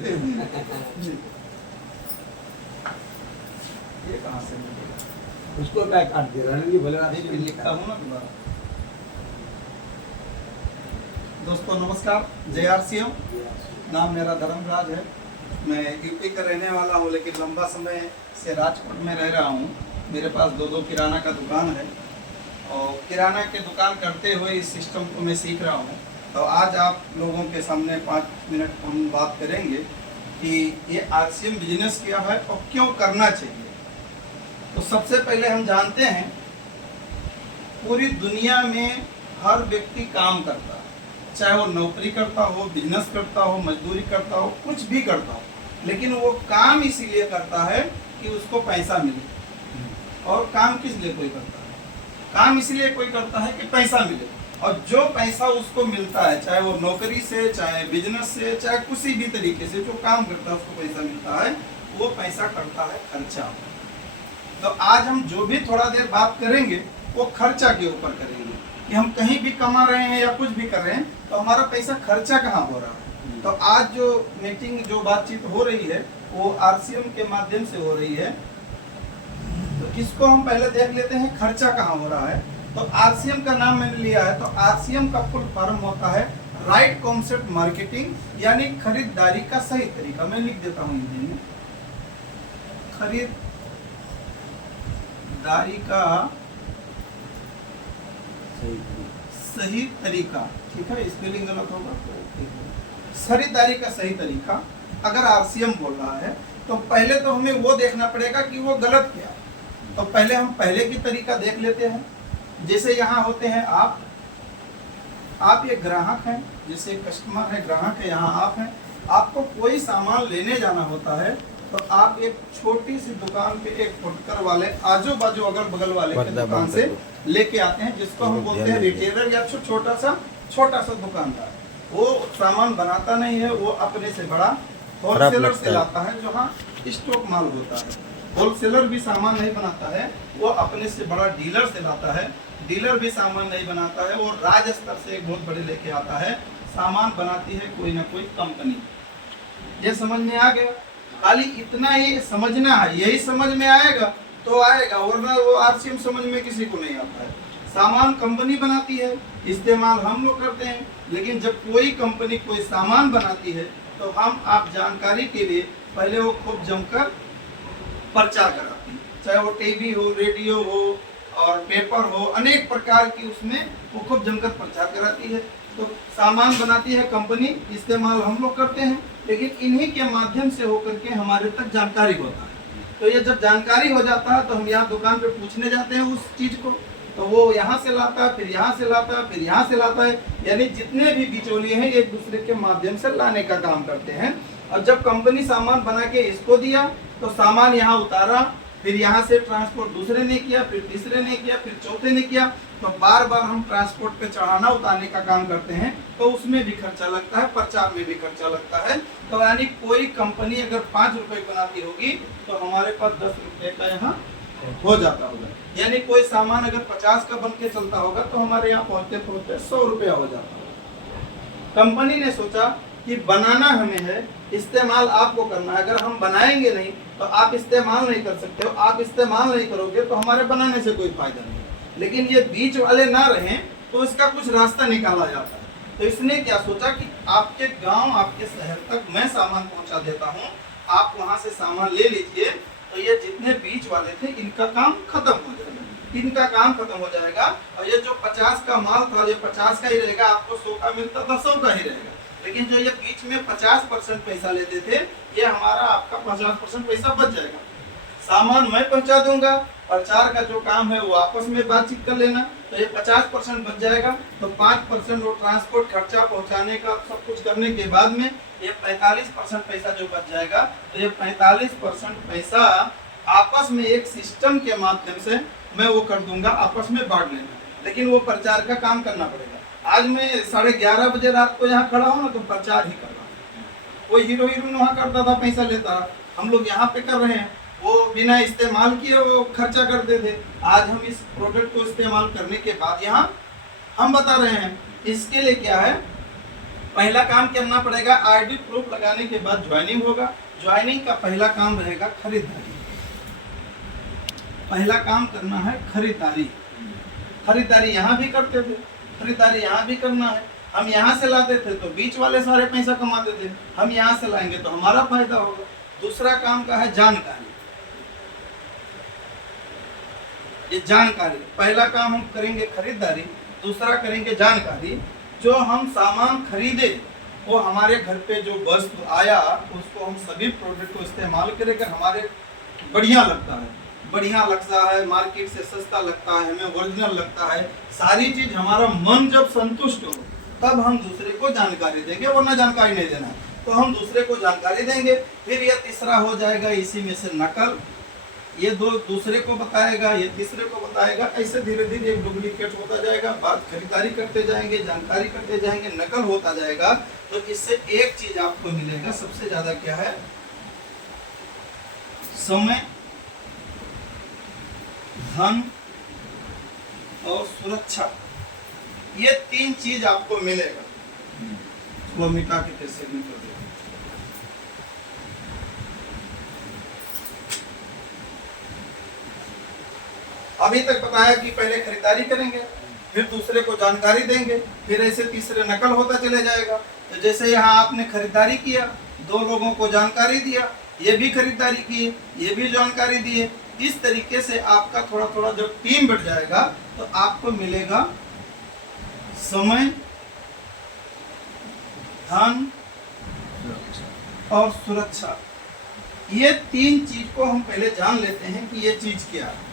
ये कहाँ से मिलेगा? उसको मैं काट दे रहा हूँ, बोले नहीं, मैं लिखता हूँ ना दोबारा। दोस्तों नमस्कार, जय आरसीएम। नाम मेरा धर्मराज है। मैं यूपी का रहने वाला हूँ, लेकिन लंबा समय से राजकोट में रह रहा हूँ। मेरे पास दो किराना का दुकान है और किराना के दुकान करते हुए इस सिस्टम को मैं सीख रहा हूँ। तो आज आप लोगों के सामने 5 मिनट हम बात करेंगे कि ये आरसीएम बिजनेस क्या है और क्यों करना चाहिए। तो सबसे पहले हम जानते हैं, पूरी दुनिया में हर व्यक्ति काम करता है, चाहे वो नौकरी करता हो, बिजनेस करता हो, मजदूरी करता हो, कुछ भी करता हो, लेकिन वो काम इसीलिए करता है कि उसको पैसा मिले। और काम किस लिए कोई करता है? काम इसलिए कोई करता है कि पैसा मिले। और जो पैसा उसको मिलता है, चाहे वो नौकरी से, चाहे बिजनेस से, चाहे किसी भी तरीके से जो काम करता है उसको पैसा मिलता है, वो पैसा करता है खर्चा। तो आज हम जो भी थोड़ा देर बात करेंगे वो खर्चा के ऊपर करेंगे कि हम कहीं भी कमा रहे हैं या कुछ भी कर रहे हैं तो हमारा पैसा खर्चा कहाँ हो रहा है। तो आज जो मीटिंग, जो बातचीत हो रही है वो आरसीएम के माध्यम से हो रही है। तो इसको हम पहले देख लेते हैं, खर्चा कहाँ हो रहा है। तो आरसीएम का नाम मैंने लिया है, तो आरसीएम का फुल फॉर्म होता है राइट कॉन्सेप्ट मार्केटिंग, यानी खरीदारी का सही तरीका। मैं लिख देता हूँ हिंदी में, खरीदारी का सही तरीका। ठीक है, स्पेलिंग गलत होगा तो खरीदारी का सही तरीका अगर आरसीएम बोल रहा है तो पहले तो हमें वो देखना पड़ेगा कि वो गलत क्या है। तो पहले हम पहले की तरीका देख लेते हैं। जैसे यहाँ होते हैं आप एक ग्राहक हैं, जैसे कस्टमर है, ग्राहक है, यहाँ आप हैं। आपको कोई सामान लेने जाना होता है तो आप एक छोटी सी दुकान पे, एक फुटकर वाले, आजू बाजू अगल बगल वाले के दुकान से लेके आते हैं, जिसको हम बोलते हैं रिटेलर या छोटा सा दुकानदार। वो सामान बनाता नहीं है, वो अपने से बड़ा होलसेलर से लाता है, जो हाँ स्टॉक माल होता है। होलसेलर भी सामान नहीं बनाता है, वो अपने से बड़ा डीलर से लाता है। डीलर भी सामान नहीं बनाता है, वो राज्य स्तर से एक बहुत बड़े लेके आता है। सामान बनाती है कोई ना कोई कंपनी। ये समझ में आ गया? खाली इतना ही समझना है, यही समझ में आएगा तो आएगा, वरना वो आरसीएम समझ में किसी को नहीं आता है। सामान कंपनी बनाती है, इस्तेमाल हम लोग करते हैं। लेकिन जब कोई कंपनी कोई सामान बनाती है तो हम आप जानकारी के लिए पहले वो खूब जमकर प्रचार कराती है, चाहे वो टीवी हो, रेडियो हो और पेपर हो, अनेक प्रकार की उसमें वो खूब जमकर प्रचार कराती है। तो सामान बनाती है कंपनी, इस्तेमाल हम लोग करते हैं, लेकिन इन्हीं के माध्यम से होकर के हमारे तक जानकारी होता है। तो ये जब जानकारी हो जाता है तो हम यहाँ दुकान पे पूछने जाते हैं उस चीज को, तो वो यहाँ से लाता है, फिर यहाँ से लाता है, फिर यहाँ से लाता है, यानी जितने भी बिचौलिए हैं एक दूसरे के माध्यम से लाने का काम करते हैं। और जब कंपनी सामान बना के इसको दिया तो सामान यहाँ उतारा, फिर यहाँ से ट्रांसपोर्ट दूसरे ने किया, फिर तीसरे ने किया, फिर चौथे ने किया। तो बार बार हम ट्रांसपोर्ट पे चढ़ाना उतारने का काम करते हैं, तो उसमें भी खर्चा लगता है, प्रचार में भी खर्चा लगता है। तो यानी कोई कंपनी अगर 5 रुपए बनाती होगी तो हमारे पास 10 रुपए का यहाँ हो जाता होगा। यानी कोई सामान अगर 50 का बन के चलता होगा तो हमारे यहाँ पहुँचते पहुँचते 100 रुपया हो जाता होगा। कंपनी ने सोचा कि बनाना हमें है, इस्तेमाल आपको करना है। अगर हम बनाएंगे नहीं तो आप इस्तेमाल नहीं कर सकते हो, आप इस्तेमाल नहीं करोगे तो हमारे बनाने से कोई फायदा नहीं। लेकिन ये बीच वाले ना रहें तो इसका कुछ रास्ता निकाला जाता है। तो इसने क्या सोचा कि आपके गांव, आपके शहर तक मैं सामान पहुंचा देता हूं, आप वहां से सामान ले लीजिए। तो ये जितने बीच वाले थे इनका काम खत्म हो जाएगा, और ये जो 50 का माल था ये 50 का ही रहेगा, आपको 100 का मिलता था 100 का ही रहेगा। लेकिन जो ये बीच में 50% पैसा लेते थे, ये हमारा आपका 50% पैसा बच जाएगा। सामान मैं पहुंचा दूंगा, प्रचार का जो काम है वो आपस में बातचीत कर लेना, तो ये 50% बच जाएगा। तो 5% वो ट्रांसपोर्ट खर्चा, पहुंचाने का सब कुछ करने के बाद में ये 45% पैसा जो बच जाएगा, तो ये 45% पैसा आपस में एक सिस्टम के माध्यम से मैं वो कर दूंगा, आपस में बांट लेना। लेकिन वो प्रचार का काम करना पड़ेगा। आज मैं 11:30 बजे रात को यहाँ खड़ा हूँ ना, तो प्रचार ही कर रहा हूँ। कोई हीरो हीरोइन वहाँ करता था, पैसा लेता, हम लोग यहाँ पे कर रहे हैं। वो बिना इस्तेमाल किए वो खर्चा करते थे। आज हम इस प्रोडक्ट को इस्तेमाल करने के बाद यहाँ हम बता रहे हैं। इसके लिए क्या है, पहला काम करना पड़ेगा, आईडी प्रूफ लगाने के बाद ज्वाइनिंग होगा। ज्वाइनिंग का पहला काम रहेगा खरीदारी। पहला काम करना है खरीदारी। खरीदारी यहाँ भी करते थे, खरीदारी यहाँ भी करना है। हम यहाँ से लाते थे तो बीच वाले सारे पैसा कमाते थे, हम यहाँ से लाएंगे तो हमारा फायदा होगा। दूसरा काम का है जानकारी। ये जानकारी, पहला काम हम करेंगे खरीदारी, दूसरा करेंगे जानकारी। जो हम सामान खरीदे वो हमारे घर पे जो वस्तु आया उसको हम सभी प्रोडक्ट को इस्तेमाल करेंगे। हमारे बढ़िया लगता है, बढ़िया लगता है, मार्केट से सस्ता लगता है, हमें ओरिजिनल लगता है, सारी चीज हमारा मन जब संतुष्ट हो तब हम दूसरे को जानकारी देंगे, वरना जानकारी नहीं देना। तो हम दूसरे को जानकारी देंगे। फिर यह तीसरा हो जाएगा इसी में से नकल। ये दो दूसरे को बताएगा, ये तीसरे को बताएगा, ऐसे धीरे धीरे एक डुप्लीकेट होता जाएगा। बात खरीदारी करते जाएंगे, जानकारी करते जाएंगे, नकल होता जाएगा। तो इससे एक चीज आपको मिलेगा सबसे ज्यादा, क्या है? समय, धन और सुरक्षा। ये तीन चीज आपको मिलेगा। वो मिटा के कैसे नहीं कर देगा। अभी तक बताया कि पहले खरीदारी करेंगे, फिर दूसरे को जानकारी देंगे, फिर ऐसे तीसरे नकल होता चले जाएगा। तो जैसे यहाँ आपने खरीदारी किया, दो लोगों को जानकारी दिया, ये भी खरीदारी किए, ये भी जानकारी दिए। इस तरीके से आपका थोड़ा थोड़ा जब टीम बढ़ जाएगा तो आपको मिलेगा समय, धन और सुरक्षा। ये तीन चीज को हम पहले जान लेते हैं कि ये चीज क्या है।